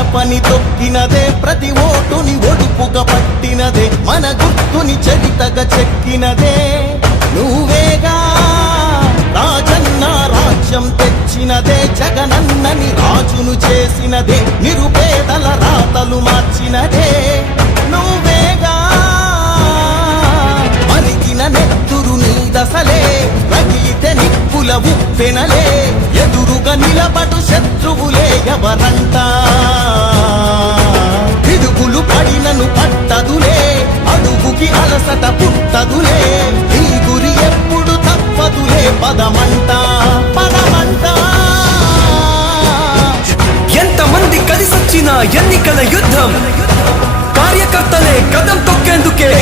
గడపని తొక్కినదే, ప్రతి ఓటుని ఒడుపుగా పట్టినదే, మన గుర్తుని చరితగా చెక్కినదే నువ్వేగా. రాజన్న రాజ్యం తెచ్చినదే, జగనన్నని రాజును చేసినదే, నిరుపేదల రాతలు మార్చినదే నువ్వేగా. మరిగిన నెత్తురు నీ దశలే, రగిలితే నిప్పుల ఉప్పెనలే, ఎదురుగా నిలబడు శత్రువులే ఎవరంట. పిడుగులు పడినను పట్టదులే, అడుగుకి అలసట పుట్టదులే, ఈ గురి ఎప్పుడు తప్పదులే, పదమంట పదమంట. ఎంతమంది కలిసొచ్చిన ఎన్నికల యుద్ధం, కార్యకర్తలే కదం తొక్కేందుకే